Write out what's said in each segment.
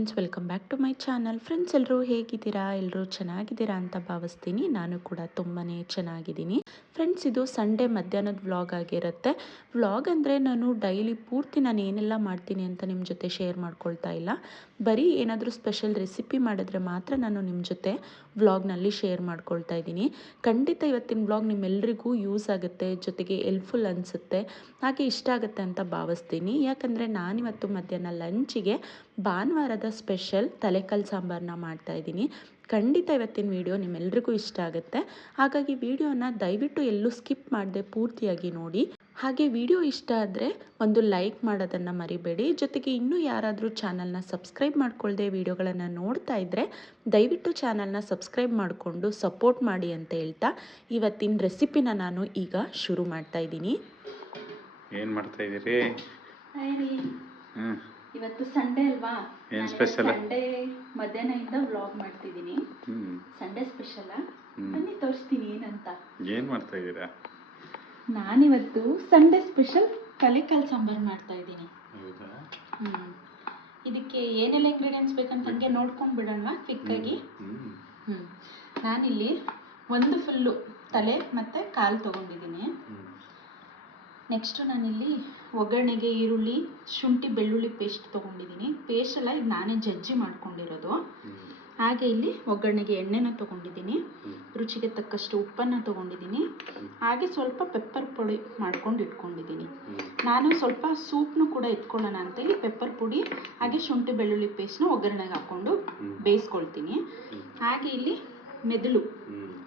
Friends, welcome back to my channel. Friends, ಎಲ್ಲರೂ ಹೇಗಿದ್ದೀರಾ? ಎಲ್ಲರೂ ಚೆನ್ನಾಗಿದ್ದೀರಾ ಅಂತ ಭಾವಿಸ್ತೀನಿ. ನಾನು ಕೂಡ ತುಂಬಾ ಚೆನ್ನಾಗಿದ್ದೀನಿ. ಫ್ರೆಂಡ್ಸ್, ಇದು ಸಂಡೇ ಮಧ್ಯಾಹ್ನದ ವ್ಲಾಗ್ ಆಗಿರುತ್ತೆ. ವ್ಲಾಗ್ ಅಂದರೆ ನಾನು ಡೈಲಿ ಪೂರ್ತಿ ನಾನು ಏನೆಲ್ಲ ಮಾಡ್ತೀನಿ ಅಂತ ನಿಮ್ಮ ಜೊತೆ ಶೇರ್ ಮಾಡ್ಕೊಳ್ತಾ ಇಲ್ಲ. ಬರೀ ಏನಾದರೂ ಸ್ಪೆಷಲ್ ರೆಸಿಪಿ ಮಾಡಿದ್ರೆ ಮಾತ್ರ ನಾನು ನಿಮ್ಮ ಜೊತೆ ವ್ಲಾಗ್ನಲ್ಲಿ ಶೇರ್ ಮಾಡ್ಕೊಳ್ತಾ ಇದ್ದೀನಿ. ಖಂಡಿತ ಇವತ್ತಿನ ವ್ಲಾಗ್ ನಿಮ್ಮೆಲ್ಲರಿಗೂ ಯೂಸ್ ಆಗುತ್ತೆ, ಜೊತೆಗೆ ಹೆಲ್ಪ್ಫುಲ್ ಅನಿಸುತ್ತೆ, ಹಾಗೆ ಇಷ್ಟ ಆಗುತ್ತೆ ಅಂತ ಭಾವಿಸ್ತೀನಿ. ಯಾಕಂದರೆ ನಾನಿವತ್ತು ಮಧ್ಯಾಹ್ನ ಲಂಚಿಗೆ ಭಾನುವಾರದ ಸ್ಪೆಷಲ್ ತಲೆಕಾಲು ಸಾಂಬಾರನ್ನ ಮಾಡ್ತಾಯಿದ್ದೀನಿ. ಖಂಡಿತ ಇವತ್ತಿನ ವಿಡಿಯೋ ನಿಮ್ಮೆಲ್ರಿಗೂ ಇಷ್ಟ ಆಗುತ್ತೆ. ಹಾಗಾಗಿ ವಿಡಿಯೋನ ದಯವಿಟ್ಟು ಎಲ್ಲೂ ಸ್ಕಿಪ್ ಮಾಡದೆ ಪೂರ್ತಿಯಾಗಿ ನೋಡಿ. ಹಾಗೆ ವಿಡಿಯೋ ಇಷ್ಟ ಆದರೆ ಒಂದು ಲೈಕ್ ಮಾಡೋದನ್ನು ಮರಿಬೇಡಿ. ಜೊತೆಗೆ ಇನ್ನೂ ಯಾರಾದರೂ ಚಾನಲ್ನ ಸಬ್ಸ್ಕ್ರೈಬ್ ಮಾಡ್ಕೊಳ್ಳದೆ ವಿಡಿಯೋಗಳನ್ನು ನೋಡ್ತಾ ಇದ್ದರೆ ದಯವಿಟ್ಟು ಚಾನಲ್ನ ಸಬ್ಸ್ಕ್ರೈಬ್ ಮಾಡಿಕೊಂಡು ಸಪೋರ್ಟ್ ಮಾಡಿ ಅಂತ ಹೇಳ್ತಾ ಇವತ್ತಿನ ರೆಸಿಪಿನ ನಾನು ಈಗ ಶುರು ಮಾಡ್ತಾ ಇದ್ದೀನಿ. ಏನು ಮಾಡ್ತಾ ಇದ್ದೀರಿ? ಇವತ್ತು ಸಂಡೇ ಅಲ್ವಾ? ಏನು ಸ್ಪೆಷಲ್? ಸಂಡೇ ಮಧ್ಯಾಹ್ನದಿಂದ ವ್ಲಾಗ್ ಮಾಡ್ತಿದ್ದೀನಿ. ಸಂಡೇ ಸ್ಪೆಷಲ್ ಬನ್ನಿ ತೋರಿಸ್ತೀನಿ ಏನಂತ. ಏನು ಮಾಡ್ತಾ ಇದ್ದೀರಾ? ನಾನಿವತ್ತು ಸಂಡೇ ಸ್ಪೆಷಲ್ ತಲೆಕಾಲು ಸಾಂಬಾರು ಮಾಡ್ತಾ ಇದ್ದೀನಿ. ಹೌದಾ? ಇದಕ್ಕೆ ಏನೆಲ್ಲ ಇಂಗ್ರೀಡಿಯೆಂಟ್ಸ್ ಬೇಕಂತ ಹಂಗೆ ನೋಡ್ಕೊಂಡು ಬಿಡೋಣ ಕ್ವಿಕ್ಕಾಗಿ. ನಾನಿಲ್ಲಿ ಒಂದು ಫುಲ್ಲು ತಲೆ ಮತ್ತು ಕಾಲು ತೊಗೊಂಡಿದ್ದೀನಿ. ನೆಕ್ಸ್ಟು ನಾನಿಲ್ಲಿ ಒಗ್ಗರಣೆಗೆ ಈರುಳ್ಳಿ, ಶುಂಠಿ, ಬೆಳ್ಳುಳ್ಳಿ ಪೇಸ್ಟ್ ತೊಗೊಂಡಿದ್ದೀನಿ. ಪೇಸ್ಟ್ ಎಲ್ಲ ಇದು ನಾನೇ ಜಜ್ಜಿ ಮಾಡ್ಕೊಂಡಿರೋದು. ಹಾಗೆ ಇಲ್ಲಿ ಒಗ್ಗರಣೆಗೆ ಎಣ್ಣೆನ ತೊಗೊಂಡಿದ್ದೀನಿ. ರುಚಿಗೆ ತಕ್ಕಷ್ಟು ಉಪ್ಪನ್ನು ತೊಗೊಂಡಿದ್ದೀನಿ. ಹಾಗೆ ಸ್ವಲ್ಪ ಪೆಪ್ಪರ್ ಪುಡಿ ಮಾಡ್ಕೊಂಡು ಇಟ್ಕೊಂಡಿದ್ದೀನಿ. ನಾನು ಸ್ವಲ್ಪ ಸೂಪ್ನು ಕೂಡ ಇಟ್ಕೊಳ್ಳೋಣ ಅಂತೇಳಿ ಪೆಪ್ಪರ್ ಪುಡಿ ಹಾಗೆ ಶುಂಠಿ ಬೆಳ್ಳುಳ್ಳಿ ಪೇಸ್ಟ್ನ ಒಗ್ಗರಣೆಗೆ ಹಾಕ್ಕೊಂಡು ಬೇಯಿಸ್ಕೊಳ್ತೀನಿ. ಹಾಗೆ ಇಲ್ಲಿ ಮೆದುಳು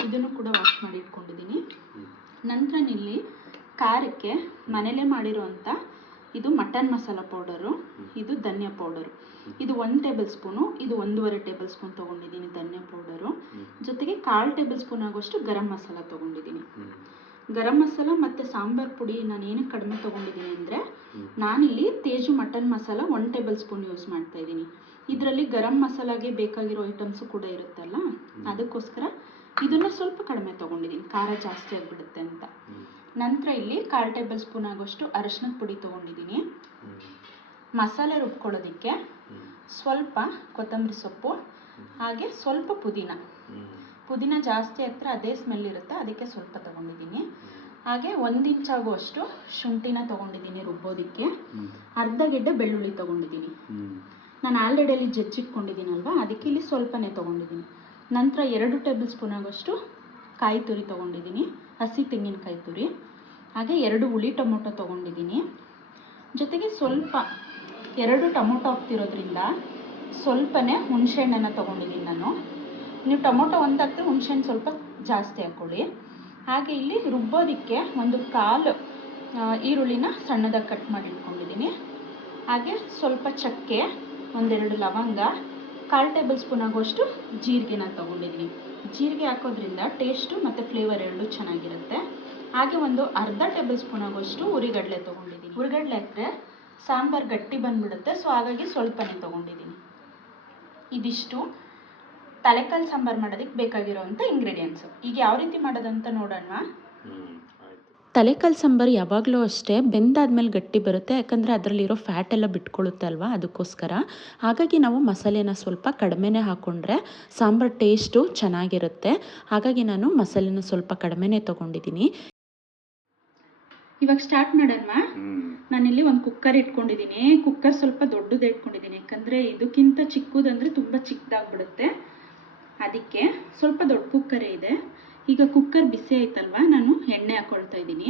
ಇದನ್ನು ಕೂಡ ವಾಶ್ ಮಾಡಿ ಇಟ್ಕೊಂಡಿದ್ದೀನಿ. ನಂತರ ಇಲ್ಲಿ ಖಾರಕ್ಕೆ ಮನೇಲೇ ಮಾಡಿರೋಂಥ ಇದು ಮಟನ್ ಮಸಾಲ ಪೌಡರು, ಇದು ಧನಿಯಾ ಪೌಡರು. ಇದು 1 ಟೇಬಲ್ ಸ್ಪೂನು, ಇದು 1.5 ಟೇಬಲ್ ಸ್ಪೂನ್ ತೊಗೊಂಡಿದ್ದೀನಿ ಧನಿಯಾ ಪೌಡರು. ಜೊತೆಗೆ 1/4 ಟೇಬಲ್ ಸ್ಪೂನ್ ಆಗೋಷ್ಟು ಗರಂ ಮಸಾಲ ತೊಗೊಂಡಿದ್ದೀನಿ. ಗರಂ ಮಸಾಲ ಮತ್ತು ಸಾಂಬಾರು ಪುಡಿ ನಾನು ಏನಕ್ಕೆ ಕಡಿಮೆ ತೊಗೊಂಡಿದ್ದೀನಿ ಅಂದರೆ, ನಾನಿಲ್ಲಿ Teju mutton masala 1 table spoon use ಮಾಡ್ತಾ ಇದ್ದೀನಿ. ಇದರಲ್ಲಿ ಗರಂ ಮಸಾಲಾಗೆ ಬೇಕಾಗಿರೋ ಐಟಮ್ಸು ಕೂಡ ಇರುತ್ತಲ್ಲ, ಅದಕ್ಕೋಸ್ಕರ ಇದನ್ನು ಸ್ವಲ್ಪ ಕಡಿಮೆ ತೊಗೊಂಡಿದ್ದೀನಿ, ಖಾರ ಜಾಸ್ತಿ ಆಗಿಬಿಡುತ್ತೆ ಅಂತ. ನಂತರ ಇಲ್ಲಿ 1/4 ಟೇಬಲ್ ಸ್ಪೂನ್ ಆಗೋಷ್ಟು ಅರಿಶಿನದ ಪುಡಿ ತೊಗೊಂಡಿದ್ದೀನಿ. ಮಸಾಲೆ ರುಬ್ಕೊಳ್ಳೋದಕ್ಕೆ ಸ್ವಲ್ಪ ಕೊತ್ತಂಬರಿ ಸೊಪ್ಪು, ಹಾಗೆ ಸ್ವಲ್ಪ ಪುದೀನ ಜಾಸ್ತಿ ಹತ್ರ ಅದೇ ಸ್ಮೆಲ್ ಇರುತ್ತೆ, ಅದಕ್ಕೆ ಸ್ವಲ್ಪ ತೊಗೊಂಡಿದ್ದೀನಿ. ಹಾಗೆ 1 ಇಂಚ್ ಆಗುವಷ್ಟು ಶುಂಠಿನ ತೊಗೊಂಡಿದ್ದೀನಿ ರುಬ್ಬೋದಕ್ಕೆ. ಅರ್ಧ ಗೆಡ್ಡೆ ಬೆಳ್ಳುಳ್ಳಿ ತೊಗೊಂಡಿದ್ದೀನಿ. ನಾನು ಆಲ್ರೆಡಿ ಅಲ್ಲಿ ಜಜ್ಜಿಟ್ಕೊಂಡಿದ್ದೀನಲ್ವ, ಅದಕ್ಕೆ ಇಲ್ಲಿ ಸ್ವಲ್ಪನೇ ತೊಗೊಂಡಿದ್ದೀನಿ. ನಂತರ 2 ಟೇಬಲ್ ಸ್ಪೂನ್ ಆಗೋಷ್ಟು ಕಾಯಿ ತುರಿ ತೊಗೊಂಡಿದ್ದೀನಿ, ಹಸಿ ತೆಂಗಿನಕಾಯಿ ತುರಿ. ಹಾಗೆ 2 ಹುಳಿ ಟೊಮೊಟೊ ತೊಗೊಂಡಿದ್ದೀನಿ. ಜೊತೆಗೆ ಸ್ವಲ್ಪ 2 ಟೊಮೊಟೊ ಹಾಕ್ತಿರೋದ್ರಿಂದ ಸ್ವಲ್ಪನೇ ಹುಣಸೆಹಣ್ಣನ್ನು ತೊಗೊಂಡಿದ್ದೀನಿ ನಾನು. ನೀವು ಟೊಮೊಟೊ ಒಂದು ಹಾಕ್ತಾರೆ ಹುಣಸೆಹಣ್ಣು ಸ್ವಲ್ಪ ಜಾಸ್ತಿ ಹಾಕ್ಕೊಳ್ಳಿ. ಹಾಗೆ ಇಲ್ಲಿ ರುಬ್ಬೋದಕ್ಕೆ 1/4 ಈರುಳ್ಳಿನ ಸಣ್ಣದಾಗಿ ಕಟ್ ಮಾಡಿ ಇಟ್ಕೊಂಡಿದ್ದೀನಿ. ಹಾಗೆ ಸ್ವಲ್ಪ ಚಕ್ಕೆ, 1-2 ಲವಂಗ, 1/4 ಟೇಬಲ್ ಸ್ಪೂನ್ ಆಗುವಷ್ಟು ಜೀರಿಗೆನ ತೊಗೊಂಡಿದ್ದೀನಿ. ಜೀರಿಗೆ ಹಾಕೋದ್ರಿಂದ ಟೇಸ್ಟು ಮತ್ತು ಫ್ಲೇವರ್ ಎರಡೂ ಚೆನ್ನಾಗಿರುತ್ತೆ. ಹಾಗೆ ಅರ್ಧ ಟೇಬಲ್ ಸ್ಪೂನ್ ಆಗುವಷ್ಟು ಹುರಿಗಡಲೆ ತೊಗೊಂಡಿದ್ದೀನಿ. ಹುರಿಗಡಲೆ ಹಾಕಿದ್ರೆ ಸಾಂಬಾರು ಗಟ್ಟಿ ಬಂದುಬಿಡುತ್ತೆ, ಸೊ ಹಾಗಾಗಿ ಸ್ವಲ್ಪನೇ ತೊಗೊಂಡಿದ್ದೀನಿ. ಇದಿಷ್ಟು ತಲೆಕಾಲು ಸಾಂಬಾರು ಮಾಡೋದಕ್ಕೆ ಬೇಕಾಗಿರೋವಂಥ ಇಂಗ್ರೀಡಿಯೆಂಟ್ಸು. ಈಗ ಯಾವ ರೀತಿ ಮಾಡೋದಂತ ನೋಡೋಣ. ತಲೆಕಾಲು ಸಾಂಬಾರು ಯಾವಾಗಲೂ ಅಷ್ಟೇ ಬೆಂದಾದ್ಮೇಲೆ ಗಟ್ಟಿ ಬರುತ್ತೆ, ಯಾಕಂದರೆ ಅದರಲ್ಲಿರೋ ಫ್ಯಾಟ್ ಎಲ್ಲ ಬಿಟ್ಕೊಳ್ಳುತ್ತೆ ಅಲ್ವಾ, ಅದಕ್ಕೋಸ್ಕರ. ಹಾಗಾಗಿ ನಾವು ಮಸಾಲೆನ ಸ್ವಲ್ಪ ಕಡಿಮೆನೇ ಹಾಕ್ಕೊಂಡ್ರೆ ಸಾಂಬಾರು ಟೇಸ್ಟು ಚೆನ್ನಾಗಿರುತ್ತೆ. ಹಾಗಾಗಿ ನಾನು ಮಸಾಲೆನ ಸ್ವಲ್ಪ ಕಡಿಮೆನೇ ತೊಗೊಂಡಿದ್ದೀನಿ. ಇವಾಗ ಸ್ಟಾರ್ಟ್ ಮಾಡೋಣ. ನಾನಿಲ್ಲಿ ಒಂದು ಕುಕ್ಕರ್ ಇಟ್ಕೊಂಡಿದ್ದೀನಿ. ಕುಕ್ಕರ್ ಸ್ವಲ್ಪ ದೊಡ್ಡದು ಇಟ್ಕೊಂಡಿದ್ದೀನಿ, ಯಾಕಂದರೆ ಇದಕ್ಕಿಂತ ಚಿಕ್ಕದಂದರೆ ತುಂಬ ಚಿಕ್ಕದಾಗ್ಬಿಡುತ್ತೆ, ಅದಕ್ಕೆ ಸ್ವಲ್ಪ ದೊಡ್ಡ ಕುಕ್ಕರೇ ಇದೆ. ಈಗ ಕುಕ್ಕರ್ ಬಿಸಿ ಆಯ್ತಲ್ವ, ನಾನು ಎಣ್ಣೆ ಹಾಕ್ಕೊಳ್ತಾ ಇದ್ದೀನಿ.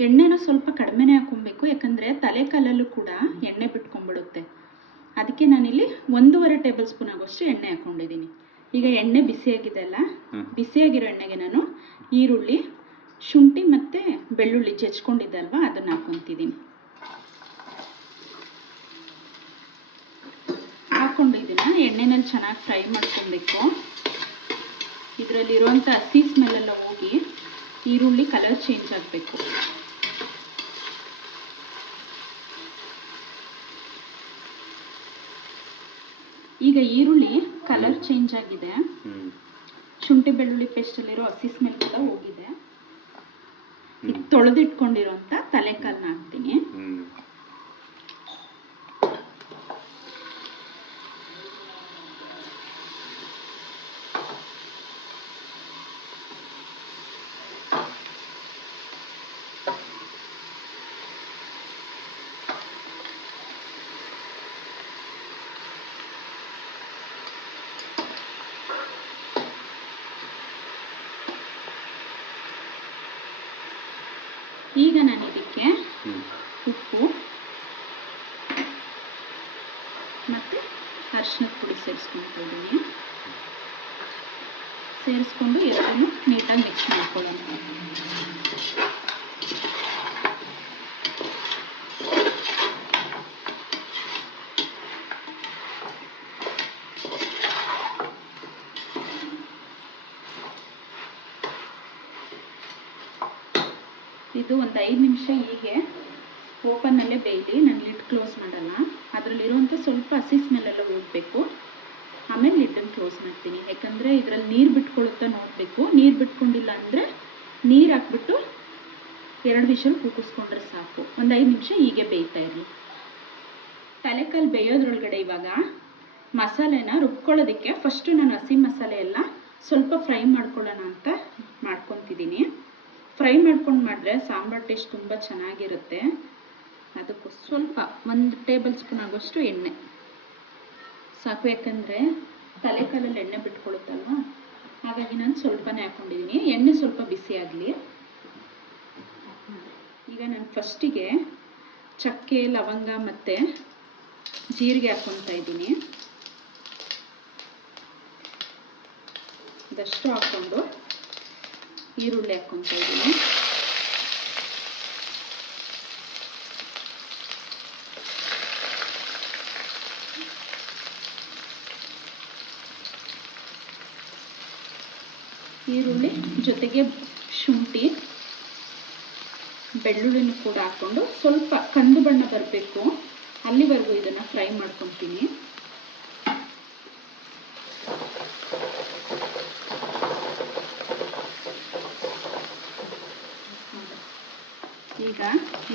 ಎಣ್ಣೆನ ಸ್ವಲ್ಪ ಕಡಿಮೆನೇ ಹಾಕ್ಕೊಬೇಕು, ಯಾಕಂದರೆ ತಲೆಕಾಲಲ್ಲೂ ಕೂಡ ಎಣ್ಣೆ ಬಿಟ್ಕೊಂಡ್ಬಿಡುತ್ತೆ. ಅದಕ್ಕೆ ನಾನಿಲ್ಲಿ 1.5 ಟೇಬಲ್ ಸ್ಪೂನ್ ಆಗೋಷ್ಟು ಎಣ್ಣೆ ಹಾಕ್ಕೊಂಡಿದ್ದೀನಿ. ಈಗ ಎಣ್ಣೆ ಬಿಸಿಯಾಗಿದೆ ಅಲ್ಲ, ಬಿಸಿಯಾಗಿರೋ ಎಣ್ಣೆಗೆ ನಾನು ಈರುಳ್ಳಿ, ಶುಂಠಿ ಮತ್ತು ಬೆಳ್ಳುಳ್ಳಿ ಜಜ್ಕೊಂಡಿದ್ದಲ್ವ ಅದನ್ನು ಹಾಕ್ಕೊತಿದ್ದೀನಿ. ಹಾಕ್ಕೊಂಡು ಇದನ್ನು ಎಣ್ಣೆನಲ್ಲಿ ಚೆನ್ನಾಗಿ ಫ್ರೈ ಮಾಡ್ಕೊಬೇಕು. ಇದರಲ್ಲಿರುವಂಥ ಹಸಿ ಸ್ಮೆಲ್ಲೆಲ್ಲ ಹೋಗಿ ಈರುಳ್ಳಿ ಕಲರ್ ಚೇಂಜ್ ಆಗಬೇಕು. ಈಗ ಈರುಳ್ಳಿ ಕಲರ್ ಚೇಂಜ್ ಆಗಿದೆ, ಶುಂಠಿ ಬೆಳ್ಳುಳ್ಳಿ ಪೇಸ್ಟಲ್ಲಿರೋ ಹಸಿ ಸ್ಮೆಲ್ ಎಲ್ಲ ಹೋಗಿದೆ. ತೊಳೆದಿಟ್ಕೊಂಡಿರೋಂಥ ತಲೆಕಾಲನ್ನ ಹಾಕ್ತೀನಿ. ಈಗ ನಾನು ಇದಕ್ಕೆ ಉಪ್ಪು ಮತ್ತು ಅರಿಶಿನದ ಪುಡಿ ಸೇರಿಸ್ಕೊಳ್ತಾ ಇದ್ದೀನಿ. ಸೇರಿಸ್ಕೊಂಡು ಎಲ್ಲನೂ ನೀಟಾಗಿ ಮಿಕ್ಸ್ ಮಾಡ್ಕೊಳ್ಳೋಣ. ಇದು ಒಂದು 5 ನಿಮಿಷ ಹೀಗೆ ಓಪನ್ನಲ್ಲೇ ಬೇಯಲಿ. ನಾನು ಲಿಡ್ ಕ್ಲೋಸ್ ಮಾಡಲ್ಲ. ಅದರಲ್ಲಿರುವಂಥ ಸ್ವಲ್ಪ ಹಸಿ ಸ್ಮೆಲ್ಲೆಲ್ಲ ಹೋಗಬೇಕು. ಆಮೇಲೆ ಲಿಡ್ಡನ್ನು ಕ್ಲೋಸ್ ಮಾಡ್ತೀನಿ. ಯಾಕಂದರೆ ಇದರಲ್ಲಿ ನೀರು ಬಿಟ್ಕೊಳ್ಳುತ್ತಾ ನೋಡಬೇಕು. ನೀರು ಬಿಟ್ಕೊಂಡಿಲ್ಲ ಅಂದರೆ ನೀರು ಹಾಕ್ಬಿಟ್ಟು 2 ವಿಷಲ್ ಕೂಗಿಸ್ಕೊಂಡ್ರೆ ಸಾಕು. ಒಂದು 5 ನಿಮಿಷ ಹೀಗೆ ಬೇಯ್ತಾ ಇರಲಿ. ತಲೆಕಾಲು ಬೇಯೋದ್ರೊಳಗಡೆ ಇವಾಗ ಮಸಾಲೆನ ರುಬ್ಕೊಳ್ಳೋದಕ್ಕೆ ಫಸ್ಟು ನಾನು ಹಸಿ ಮಸಾಲೆ ಎಲ್ಲ ಸ್ವಲ್ಪ ಫ್ರೈ ಮಾಡ್ಕೊಳ್ಳೋಣ ಅಂತ ಮಾಡ್ಕೊತಿದ್ದೀನಿ. ಫ್ರೈ ಮಾಡ್ಕೊಂಡು ಮಾಡಿದ್ರೆ ಸಾಂಬಾರು ಟೇಸ್ಟ್ ತುಂಬ ಚೆನ್ನಾಗಿರುತ್ತೆ. ಅದಕ್ಕೂ ಸ್ವಲ್ಪ 1 ಟೇಬಲ್ ಸ್ಪೂನ್ ಆಗೋಷ್ಟು ಎಣ್ಣೆ ಸಾಕು. ಯಾಕಂದರೆ ತಲೆಕಾಲಲ್ಲಿ ಎಣ್ಣೆ ಬಿಟ್ಕೊಳ್ಳುತ್ತಲ್ವ, ಹಾಗಾಗಿ ನಾನು ಸ್ವಲ್ಪನೇ ಹಾಕ್ಕೊಂಡಿದ್ದೀನಿ. ಎಣ್ಣೆ ಸ್ವಲ್ಪ ಬಿಸಿ ಆಗಲಿ. ಈಗ ನಾನು ಫಸ್ಟಿಗೆ ಚಕ್ಕೆ, ಲವಂಗ ಮತ್ತು ಜೀರಿಗೆ ಹಾಕ್ಕೊತಾ ಇದ್ದೀನಿ. ಇದಷ್ಟು ಹಾಕ್ಕೊಂಡು ಈರುಳ್ಳಿ ಹಾಕ್ಕೊತಾ ಇದ್ದೀನಿ. ಈರುಳ್ಳಿ ಜೊತೆಗೆ ಶುಂಠಿ, ಬೆಳ್ಳುಳ್ಳಿನೂ ಕೂಡ ಹಾಕ್ಕೊಂಡು ಸ್ವಲ್ಪ ಕಂದು ಬಣ್ಣ ಬರಬೇಕು ಅಲ್ಲಿವರೆಗೂ ಇದನ್ನು ಫ್ರೈ ಮಾಡ್ಕೊತೀನಿ. ಈಗ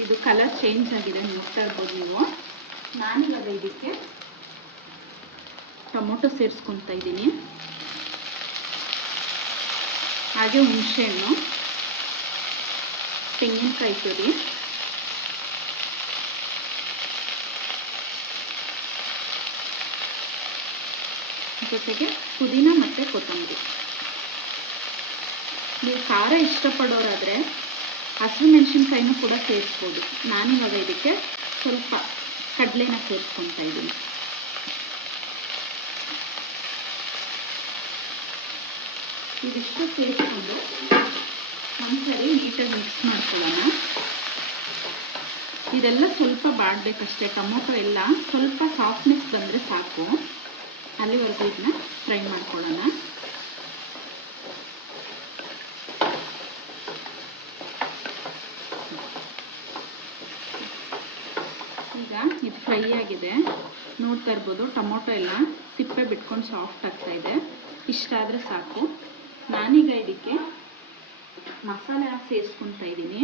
ಇದು ಕಲರ್ ಚೇಂಜ್ ಆಗಿದೆ, ನೋಡ್ತಾ ಇರ್ಬೋದು ನೀವು. ನಾನಿವಾಗ ಇದಕ್ಕೆ ಟೊಮೊಟೊ ಸೇರಿಸ್ಕೊತಾ ಇದ್ದೀನಿ. ಹಾಗೆ ಹುಣಸೆಹಣ್ಣು, ತೆಂಗಿನಕಾಯಿ ತುರಿ, ಜೊತೆಗೆ ಪುದೀನ ಮತ್ತು ಕೊತ್ತಂಬರಿ. ನೀವು ಖಾರ ಇಷ್ಟಪಡೋರಾದರೆ ಹಸಿರು ಮೆಣಸಿನ್ಕಾಯಿನೂ ಕೂಡ ಸೇರಿಸ್ಬೋದು. ನಾನಿವಾಗ ಇದಕ್ಕೆ ಸ್ವಲ್ಪ ಕಡಲೆನ ಸೇರಿಸ್ಕೊತಾ ಇದ್ದೀನಿ. ಇದಿಷ್ಟು ಸೇರಿಸ್ಕೊಂಡು ಒಂದ್ಸರಿ ನೀಟಾಗಿ ಮಿಕ್ಸ್ ಮಾಡ್ಕೊಳ್ಳೋಣ. ಇದೆಲ್ಲ ಸ್ವಲ್ಪ ಬಾಡಬೇಕಷ್ಟೇ. ಟೊಮೊಟೊ ಎಲ್ಲ ಸ್ವಲ್ಪ ಸಾಫ್ಟ್ನೆಸ್ ಬಂದರೆ ಸಾಕು. ಅಲ್ಲಿವರೆಗೂ ಇದನ್ನ ಫ್ರೈ ಮಾಡ್ಕೊಳ್ಳೋಣ. ಈಗ ಇದು ಫ್ರೈ ಆಗಿದೆ, ನೋಡ್ತಾ ಇರ್ಬೋದು. ಟೊಮೊಟೊ ಎಲ್ಲ ಸಿಪ್ಪೆ ಬಿಟ್ಕೊಂಡು ಸಾಫ್ಟ್ ಆಗ್ತಾ ಇದೆ. ಇಷ್ಟ ಆದರೆ ಸಾಕು. ನಾನೀಗ ಇದಕ್ಕೆ ಮಸಾಲೆ ಸೇರಿಸ್ಕೊತಾ ಇದ್ದೀನಿ.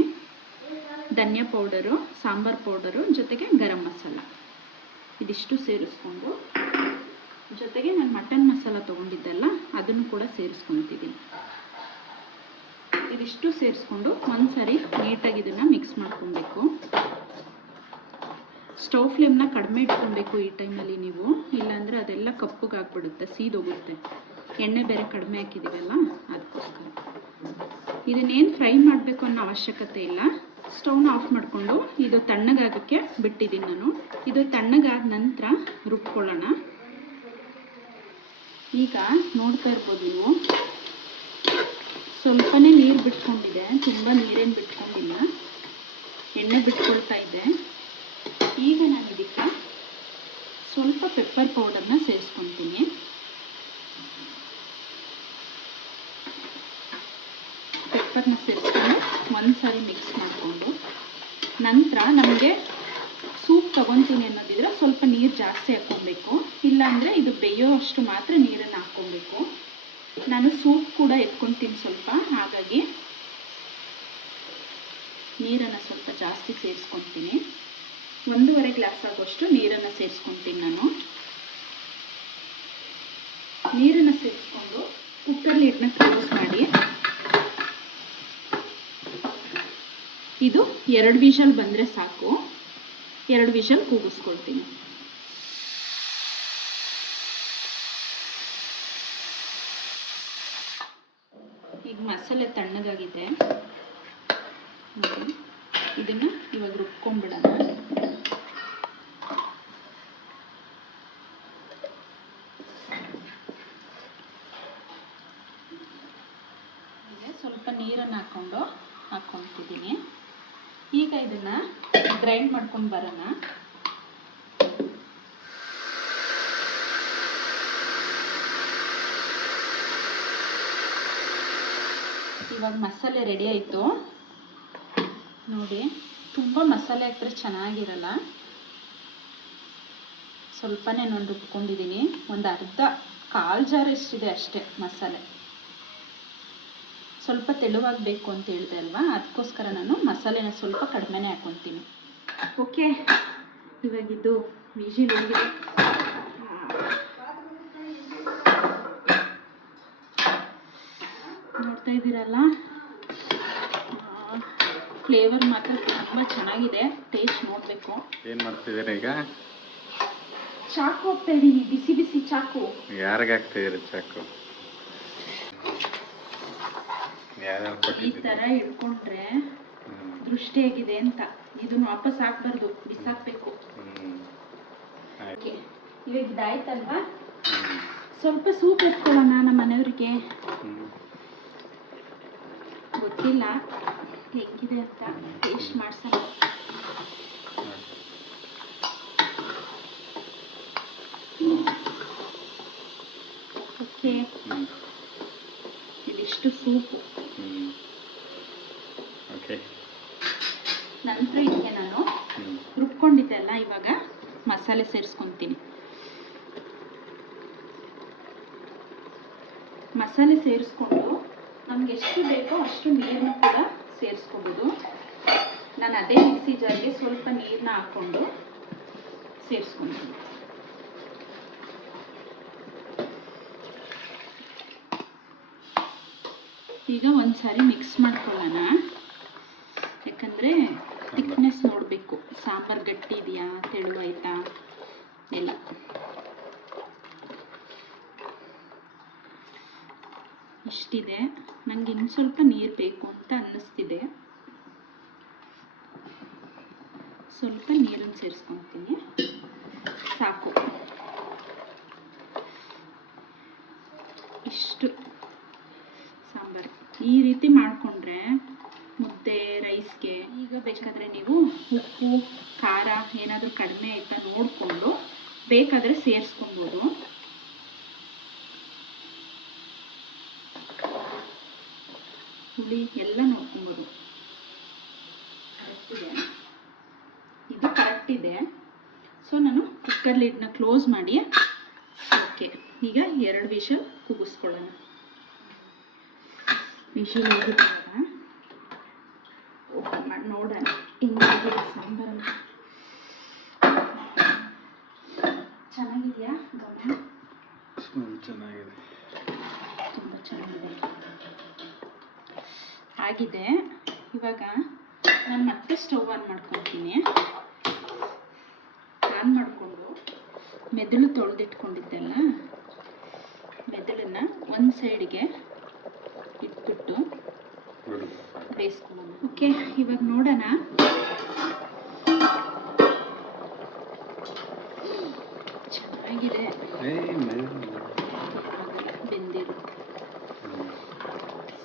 ಧನಿಯಾ ಪೌಡರು, ಸಾಂಬಾರು ಪೌಡರು, ಜೊತೆಗೆ ಗರಂ ಮಸಾಲ ಇದಿಷ್ಟು ಸೇರಿಸ್ಕೊಂಡು, ಜೊತೆಗೆ ನಾನು ಮಟನ್ ಮಸಾಲ ತೊಗೊಂಡಿದ್ದೆಲ್ಲ ಅದನ್ನು ಕೂಡ ಸೇರಿಸ್ಕೊತಿದ್ದೀನಿ. ಇದಿಷ್ಟು ಸೇರಿಸ್ಕೊಂಡು ಒಂದ್ಸರಿ ನೀಟಾಗಿ ಇದನ್ನು ಮಿಕ್ಸ್ ಮಾಡ್ಕೊಬೇಕು. ಸ್ಟವ್ ಫ್ಲೇಮ್ನ ಕಡಿಮೆ ಇಟ್ಕೊಬೇಕು ಈ ಟೈಮಲ್ಲಿ ನೀವು, ಇಲ್ಲಾಂದರೆ ಅದೆಲ್ಲ ಕಪ್ಪಗಾಗ್ಬಿಡುತ್ತೆ, ಸೀದೋಗುತ್ತೆ. ಎಣ್ಣೆ ಬೇರೆ ಕಡಿಮೆ ಹಾಕಿದ್ದೀವಲ್ಲ, ಅದಕ್ಕೋಸ್ಕರ. ಇದನ್ನೇನು ಫ್ರೈ ಮಾಡಬೇಕು ಅನ್ನೋ ಅವಶ್ಯಕತೆ ಇಲ್ಲ. ಸ್ಟವ್ನ ಆಫ್ ಮಾಡಿಕೊಂಡು ಇದು ತಣ್ಣಗಾಗೋಕ್ಕೆ ಬಿಟ್ಟಿದ್ದೀನಿ ನಾನು. ಇದು ತಣ್ಣಗಾದ ನಂತರ ರುಬ್ಕೊಳ್ಳೋಣ. ಈಗ ನೋಡ್ತಾ ಇರ್ಬೋದು ನೀವು, ಸ್ವಲ್ಪನೇ ನೀರು ಬಿಟ್ಕೊಂಡಿದೆ, ತುಂಬ ನೀರೇನು ಬಿಟ್ಕೊಂಡಿಲ್ಲ, ಎಣ್ಣೆ ಬಿಟ್ಕೊಳ್ತಾ ಇದೆ. ಈಗ ನಾನು ಇದಕ್ಕೆ ಸ್ವಲ್ಪ ಪೆಪ್ಪರ್ ಪೌಡರ್ನ ಸೇರಿಸ್ಕೊತೀನಿ. ಪೆಪ್ಪರ್ನ ಸೇರಿಸ್ಕೊಂಡು ಒಂದ್ಸಾರಿ ಮಿಕ್ಸ್ ಮಾಡಿಕೊಂಡು, ನಂತರ ನಮಗೆ ಸೂಪ್ ತೊಗೊತೀನಿ ಅನ್ನೋದಿದ್ರೆ ಸ್ವಲ್ಪ ನೀರು ಜಾಸ್ತಿ ಹಾಕ್ಕೊಬೇಕು. ಇಲ್ಲಾಂದರೆ ಇದು ಬೇಯೋ ಅಷ್ಟು ಮಾತ್ರ ನೀರನ್ನು ಹಾಕ್ಕೊಬೇಕು. ನಾನು ಸೂಪ್ ಕೂಡ ಎತ್ಕೊತೀನಿ ಸ್ವಲ್ಪ, ಹಾಗಾಗಿ ನೀರನ್ನು ಸ್ವಲ್ಪ ಜಾಸ್ತಿ ಸೇರಿಸ್ಕೊತೀನಿ. 1.5 ಗ್ಲಾಸ್ ಆಗೋಷ್ಟು ನೀರನ್ನು ಸೇರಿಸ್ಕೊತೀನಿ ನಾನು. ನೀರನ್ನು ಸೇರಿಸ್ಕೊಂಡು ಕುಕ್ಕರ್ ಲಿಡ್ನ ಕ್ಲೋಸ್ ಮಾಡಿ, ಇದು 2 ವಿಷಲ್ ಬಂದರೆ ಸಾಕು. 2 ವಿಷಲ್ ಕೂಗಿಸ್ಕೊಳ್ತೀನಿ. ಈಗ ಮಸಾಲೆ ತಣ್ಣಗಾಗಿದೆ. ಇದನ್ನು ಇವಾಗ ರುಬ್ಕೊಂಡ್ಬಿಡೋಣ. ಸ್ವಲ್ಪ ನೀರನ್ನು ಹಾಕ್ಕೊತಿದ್ದೀನಿ. ಈಗ ಇದನ್ನು ಗ್ರೈಂಡ್ ಮಾಡ್ಕೊಂಡು ಬರೋಣ. ಇವಾಗ ಮಸಾಲೆ ರೆಡಿ ಆಯಿತು ನೋಡಿ. ತುಂಬ ಮಸಾಲೆ ಹಾಕಿದ್ರೆ ಚೆನ್ನಾಗಿರಲ್ಲ. ಸ್ವಲ್ಪನೇ ನಾನು ರುಬ್ಕೊಂಡಿದ್ದೀನಿ. ಒಂದು ಕಾಲು ಜಾರ್ ಎಷ್ಟಿದೆ ಅಷ್ಟೇ ಮಸಾಲೆ. ಸ್ವಲ್ಪ ತೆಳುವಾಗಬೇಕು ಅಂತ ಹೇಳಿದೆ ಅಲ್ವಾ, ಅದಕ್ಕೋಸ್ಕರ ನಾನು ಮಸಾಲೆನ ಸ್ವಲ್ಪ ಕಡಿಮೆನೇ ಹಾಕ್ಕೊತೀನಿ. ಓಕೆ, ಇವಾಗಿದ್ದು ವಿಜಿಲ್ ಹೋಗಿದೆ. ನೋಡ್ತಾ ಇದ್ದೀರಲ್ಲ, ಫ್ಲೇವರ್ ಮಾತ್ರ ತುಂಬ ಚೆನ್ನಾಗಿದೆ. ಟೇಸ್ಟ್ ನೋಡಬೇಕು. ಏನು ಮಾಡ್ತಿದ್ದೀರಾ ಈಗ? ಚಾಕು ಹಾಕ್ತಾ ಇದ್ದೀನಿ, ಬಿಸಿ ಬಿಸಿ ಚಾಕು. ಯಾರಿಗೆ ಹಾಕ್ತಿದ್ದೀರಾ ಚಾಕು? ಈ ಥರ ಇಟ್ಕೊಂಡ್ರೆ ದೃಷ್ಟಿಯಾಗಿದೆ ಅಂತ. ಇದನ್ನು ವಾಪಸ್ ಹಾಕ್ಬಾರ್ದು, ಬಿಸಾಕ್ಬೇಕು. ಇವಾಗ ಇದಾಯ್ತಲ್ವಾ, ಸ್ವಲ್ಪ ಸೂಪ್ ಎತ್ಕೊಳ್ಳೋಣ. ನಮ್ಮ ಮನೆಯವರಿಗೆ ಗೊತ್ತಿಲ್ಲ ಹೆಂಗಿದೆ ಅಂತ, ಟೇಸ್ಟ್ ಮಾಡ್ಸೋಣ. ಓಕೆ, ಇದಿಷ್ಟು ಸೂಪು. ನಂತರ ಇದಕ್ಕೆ ನಾನು ರುಬ್ಕೊಂಡಿದ್ದೆ ಅಲ್ಲ, ಇವಾಗ ಮಸಾಲೆ ಸೇರಿಸ್ಕೊತೀನಿ. ಮಸಾಲೆ ಸೇರಿಸ್ಕೊಂಡು ನಮ್ಗೆ ಎಷ್ಟು ಬೇಕೋ ಅಷ್ಟು ನೀರನ್ನ ಕೂಡ ಸೇರಿಸ್ಕೋಬೋದು. ನಾನು ಅದೇ ಮಿಕ್ಸಿ ಜಾರ್ಗೆ ಸ್ವಲ್ಪ ನೀರನ್ನ ಹಾಕ್ಕೊಂಡು ಸೇರಿಸ್ಕೊತೀನಿ. ಈಗ ಒಂದ್ಸಾರಿ ಮಿಕ್ಸ್ ಮಾಡ್ಕೊಳ್ಳೋಣ. ಯಾಕಂದರೆ ಥಿಕ್ನೆಸ್ ನೋಡಬೇಕು, ಸಾಂಬಾರು ಗಟ್ಟಿ ಇದೆಯಾ ತೆಳುವಾಯ್ತಾ ಎಲ್ಲ. ಇಷ್ಟಿದೆ. ನನಗೆ ಇನ್ನು ಸ್ವಲ್ಪ ನೀರು ಬೇಕು ಅಂತ ಅನ್ನಿಸ್ತಿದೆ. ಸ್ವಲ್ಪ ನೀರನ್ನು ಸೇರಿಸ್ಕೊತೀನಿ, ಸಾಕು. ಇಷ್ಟು ಸಾಂಬಾರು ಈ ರೀತಿ ಮಾಡಿಕೊಂಡ್ರೆ ಮುದ್ದೆ, ರೈಸ್ಗೆ. ಈಗ ಬೇಕಾದರೆ ನೀವು ಉಪ್ಪು ಖಾರ ಏನಾದರೂ ಕಡಿಮೆ ಆಯ್ತಾ ನೋಡಿಕೊಂಡು ಬೇಕಾದರೆ ಸೇರಿಸ್ಕೊಬೋದು. ಹುಳಿ ಎಲ್ಲ ನೋಡ್ಕೊಬೋದು. ಕರೆಕ್ಟಿದೆ, ಇದು ಕರೆಕ್ಟಿದೆ. ಸೊ ನಾನು ಕುಕ್ಕರ್ ಲಿಡ್ನ ಕ್ಲೋಸ್ ಮಾಡಿ, ಓಕೆ, ಈಗ 2 ವಿಷಲ್ ಕೂಗಿಸ್ಕೊಳ್ಳೋಣ. ವಿಷಲ್ ಹೋಗಿದ್ದಾಗ ಓಪನ್ ಮಾಡಿ ನೋಡೋಣ ಹೆಂಗಿದೆ ಸಾಂಬಾರು. ಚೆನ್ನಾಗಿದೆಯಾ ಗಮ? ಚೆನ್ನಾಗಿದೆ, ತುಂಬ ಚೆನ್ನಾಗಿದೆ. ಆಗಿದೆ. ಇವಾಗ ನಾನು ಮತ್ತೆ ಸ್ಟವ್ ಆನ್ ಮಾಡ್ಕೊತೀನಿ. ಆನ್ ಮಾಡಿಕೊಂಡು ಮೆದುಳು ತೊಳೆದಿಟ್ಕೊಂಡಿದ್ದೆಲ್ಲ ಮೆದುಳನ್ನು ಒಂದು ಸೈಡಿಗೆ ಇಟ್ಬಿಟ್ಟು ಬೇಯಿಸ್ಕೊಳ್ಳೋಣ. ಓಕೆ, ಇವಾಗ ನೋಡೋಣ. ಚೆನ್ನಾಗಿದೆ, ಬೆಂದಿರುತ್ತೆ.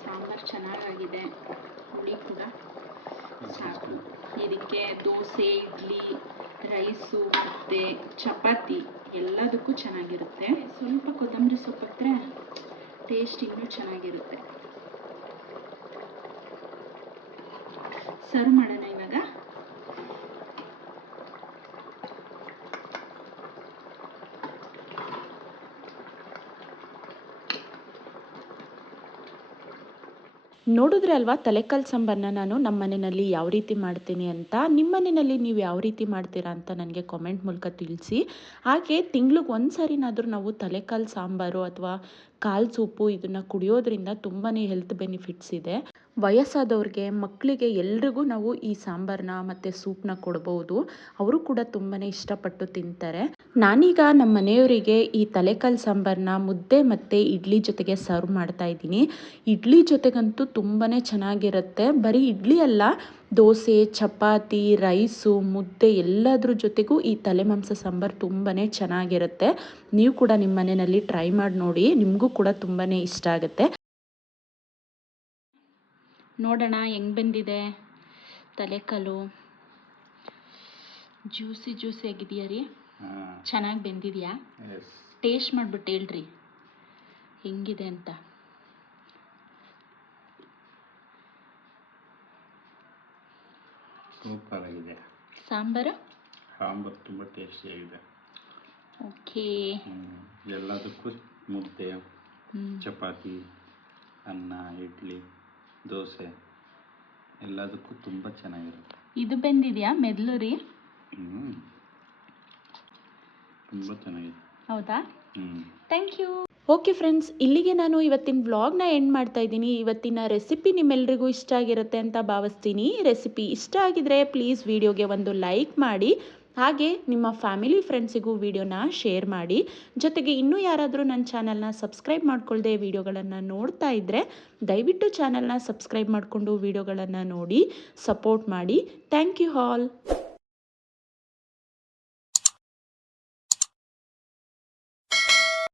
ಸಾಂಬಾರು ಚೆನ್ನಾಗಾಗಿದೆ, ಹುಳಿ ಕೂಡ ಸಾಕು. ಇದಕ್ಕೆ ದೋಸೆ, ಇಡ್ಲಿ, ರೈಸು, ಮುದ್ದೆ, ಚಪಾತಿ ಎಲ್ಲದಕ್ಕೂ ಚೆನ್ನಾಗಿರುತ್ತೆ. ಸ್ವಲ್ಪ ಕೊತ್ತಂಬರಿ ಸೊಪ್ಪು ಹಾಕಿದ್ರೆ ಟೇಸ್ಟ್ ಇನ್ನೂ ಚೆನ್ನಾಗಿರುತ್ತೆ. ಸರ್ವ್ ಮಾಡೋಣ ಇವಾಗ. ನೋಡಿದ್ರೆ ಅಲ್ವಾ ತಲೆಕಾಲು ಸಾಂಬಾರನ್ನ ನಾನು ನಮ್ಮ ಮನೆಯಲ್ಲಿ ಯಾವ ರೀತಿ ಮಾಡ್ತೀನಿ ಅಂತ. ನಿಮ್ಮ ಮನೆಯಲ್ಲಿ ನೀವು ಯಾವ ರೀತಿ ಮಾಡ್ತೀರಾ ಅಂತ ನನಗೆ ಕಾಮೆಂಟ್ ಮೂಲಕ ತಿಳಿಸಿ. ಹಾಗೆ ತಿಂಗ್ಳಿಗೆ ಒಂದು ಸಾರಿನಾದರೂ ನಾವು ತಲೆಕಾಲು ಸಾಂಬಾರು ಅಥವಾ ಕಾಲು ಸೂಪು ಇದನ್ನು ಕುಡಿಯೋದ್ರಿಂದ ತುಂಬಾ ಹೆಲ್ತ್ ಬೆನಿಫಿಟ್ಸ್ ಇದೆ. ವಯಸ್ಸಾದವ್ರಿಗೆ, ಮಕ್ಕಳಿಗೆ ಎಲ್ರಿಗೂ ನಾವು ಈ ಸಾಂಬಾರನ್ನ ಮತ್ತು ಸೂಪ್ನ ಕೊಡ್ಬೋದು. ಅವರು ಕೂಡ ತುಂಬಾ ಇಷ್ಟಪಟ್ಟು ತಿಂತಾರೆ. ನಾನೀಗ ನಮ್ಮ ಮನೆಯವರಿಗೆ ಈ ತಲೆಕಾಲು ಸಾಂಬಾರನ್ನ ಮುದ್ದೆ ಮತ್ತು ಇಡ್ಲಿ ಜೊತೆಗೆ ಸರ್ವ್ ಮಾಡ್ತಾ ಇದ್ದೀನಿ. ಇಡ್ಲಿ ಜೊತೆಗಂತೂ ತುಂಬಾ ಚೆನ್ನಾಗಿರುತ್ತೆ. ಬರೀ ಇಡ್ಲಿ ಅಲ್ಲ, ದೋಸೆ, ಚಪಾತಿ, ರೈಸು, ಮುದ್ದೆ ಎಲ್ಲದ್ರ ಜೊತೆಗೂ ಈ ತಲೆ ಮಾಂಸ ಸಾಂಬಾರು ತುಂಬಾ ಚೆನ್ನಾಗಿರುತ್ತೆ. ನೀವು ಕೂಡ ನಿಮ್ಮ ಮನೆಯಲ್ಲಿ ಟ್ರೈ ಮಾಡಿ ನೋಡಿ, ನಿಮಗೂ ಕೂಡ ತುಂಬಾ ಇಷ್ಟ ಆಗುತ್ತೆ. ನೋಡೋಣ ಹೆಂಗೆ ಬಂದಿದೆ ತಲೆಕಾಲು. ಜ್ಯೂಸಿ ಆಗಿದೆಯಾ ರೀ? ಚೆನ್ನಾಗಿ ಬೆಂದಿದೆಯಾ? ಟೇಸ್ಟ್ ಮಾಡಿಬಿಟ್ಟು ಹೇಳ್ರಿ ಹೆಂಗಿದೆ ಅಂತ. ಸೂಪರ್ ಆಗಿದೆ. ಸಾಂಬಾರು ತುಂಬ ಟೇಸ್ಟಿಯಾಗಿದೆ. ಓಕೆ. ಎಲ್ಲದಕ್ಕೂ ಮುದ್ದೆ, ಚಪಾತಿ, ಅನ್ನ, ಇಡ್ಲಿ, ದೋಸೆ ಎಲ್ಲದಕ್ಕೂ ತುಂಬ ಚೆನ್ನಾಗಿರುತ್ತೆ. ಇದು ಬೆಂದಿದೆಯಾ ಮೆದ್ಲು ರೀ? ತುಂಬ ಚೆನ್ನಾಗಿದೆ. ಹೌದಾ? Thank you. ಓಕೆ ಫ್ರೆಂಡ್ಸ್, ಇಲ್ಲಿಗೆ ನಾನು ಇವತ್ತಿನ ವ್ಲಾಗ್ನ ಎಂಡ್ ಮಾಡ್ತಾ ಇದ್ದೀನಿ. ಇವತ್ತಿನ ರೆಸಿಪಿ ನಿಮ್ಮೆಲ್ರಿಗೂ ಇಷ್ಟ ಆಗಿರುತ್ತೆ ಅಂತ ಭಾವಿಸ್ತೀನಿ. ರೆಸಿಪಿ ಇಷ್ಟ ಆಗಿದ್ರೆ ಪ್ಲೀಸ್ ವಿಡಿಯೋಗೆ ಒಂದು ಲೈಕ್ ಮಾಡಿ, ಹಾಗೆ ನಿಮ್ಮ ಫ್ಯಾಮಿಲಿ ಫ್ರೆಂಡ್ಸಿಗೂ ವಿಡಿಯೋನ ಶೇರ್ ಮಾಡಿ. ಜೊತೆಗೆ ಇನ್ನೂ ಯಾರಾದರೂ ನನ್ನ ಚಾನಲ್ನ ಸಬ್ಸ್ಕ್ರೈಬ್ ಮಾಡ್ಕೊಳ್ಳದೆ ವಿಡಿಯೋಗಳನ್ನು ನೋಡ್ತಾ ಇದ್ದರೆ ದಯವಿಟ್ಟು ಚಾನಲ್ನ ಸಬ್ಸ್ಕ್ರೈಬ್ ಮಾಡಿಕೊಂಡು ವಿಡಿಯೋಗಳನ್ನು ನೋಡಿ ಸಪೋರ್ಟ್ ಮಾಡಿ. Thank you all.